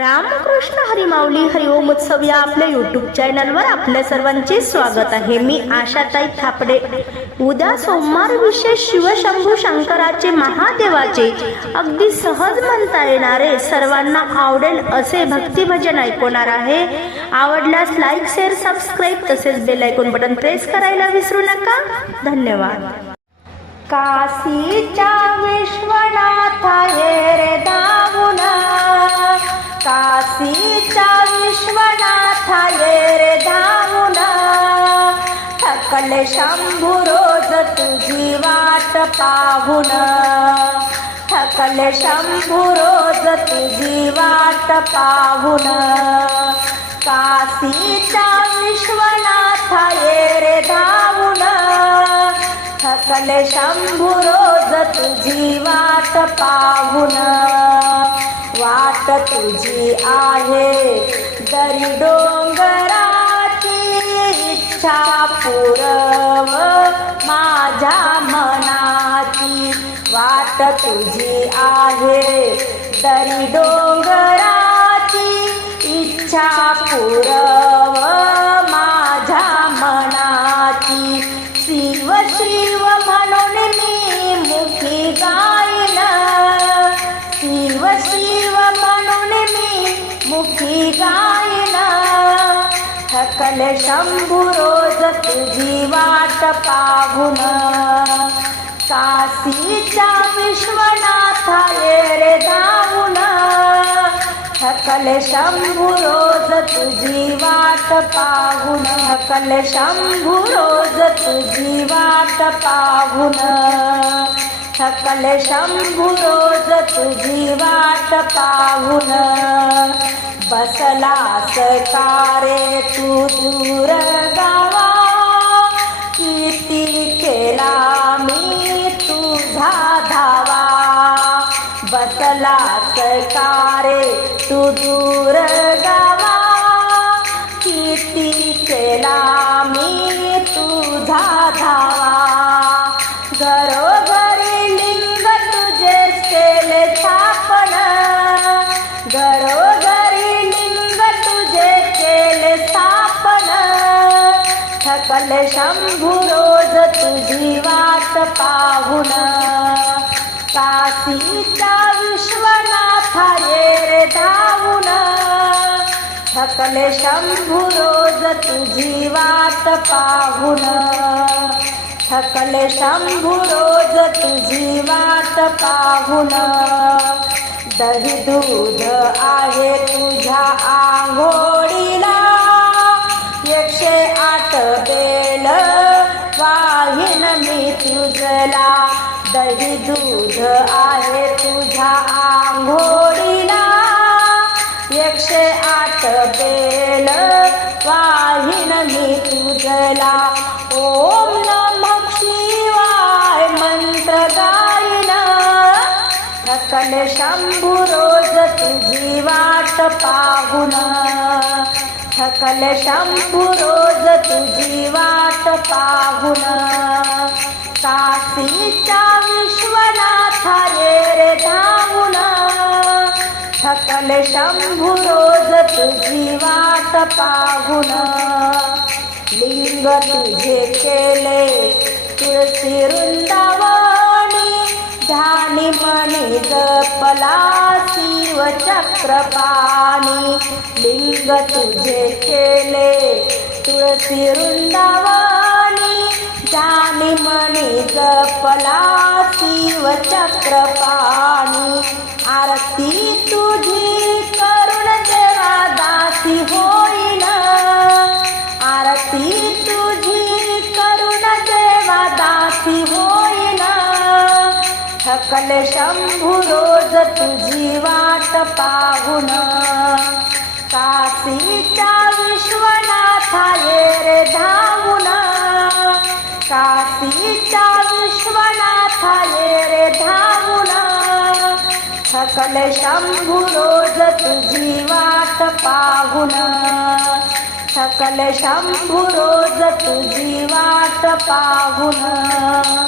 रामकृष्ण हरिमाऊली हरिओम उत्सव या आपल्या युट्यूब चॅनलवर आपल्या सर्वांचे स्वागत आहे. मी आशाताई थापडे. उद्या सोमवार विशेष शिवशंभू शंकराचे महादेवाचे अगदी सहज म्हणता येणारे सर्वांना आवडेल असे भक्तिभजन ऐकवणार आहे. आवडल्यास लाईक शेअर सबस्क्राईब तसेच बेल ऐकून बटन प्रेस करायला विसरू नका. धन्यवाद. काशीच्या विश्वनाथ काशीच्या विश्वनाथ रे धावून थकले शंभू रोज तुझी वाट पाहून। थकले शंभू रोज तुझी वाट पाहून। काशीच्या विश्वनाथ रे धावून थकले शंभू रोज तुझी वाट पाहून। वाट तुझी आहे. दरी डोंगराची इच्छा पुरव माझ्या मनाची वाट तुझी आहे. दरी डोंगराची इच्छा पुरव माझ्या मनाची शिव शिव मुखी थकल शंभू रोज तुझी वाट पाहून. काशीच्या विश्वनाथा रे धावून थकल शंभू रोज तुझी वाट पाहून. थकल शंभू रोज तुझी वाट पाहून. सकल शंभू रोज तुझी वाट पाहून. बसलास कारे तू दूर गावा. किती केला मी तुझा धावा. बसलास कारे तू दूर गावा. किती केला थकल शंभू रोज तुझी वाट पाहून. काशीचा विश्वनाथा ये धावून. थकले शंभू रोज तुझी वाट पाहून. थकले शंभू रोज तुझी वाट पाहून. दही दूध आहे तुझ्या आंघोळीला. एकशे आठ तुझला दही दूध आहे तुझ्या आंघोळीला. एकशे आठ बेल वाहिन मी तुझला. ओम नम शिवाय मंत्र गायन थकल शंभू रोज तुझी वाट पाहून. थकल शंभू रोज तुझी वाट पाहून. काशीच्या विश्वनाथ ये रे धावून. थकल शंभू रोज तुझी वाट पाहून. लिंग तुझे केले तुळशी वृंदावणी ध्यानी मनी जपला शिव चक्रपाणी. लिंग तुझे केले तुळशी वृंदावणी जाने मने जपला शिव चक्रपाणी. आरती तुझी करुण देवा दासी होईल आरती तुझी करुण देवा दासी होईल थकल शंभू रोज तुझी वाट पाहून. काशीच्या विश्वनाथा ये रे धावून. काशीच्या विश्वनाथ ये रे धावून सकल शंभू रोज तुझी वाट पाहून। शंभु शंभू रोज तुझी वाट पाहून।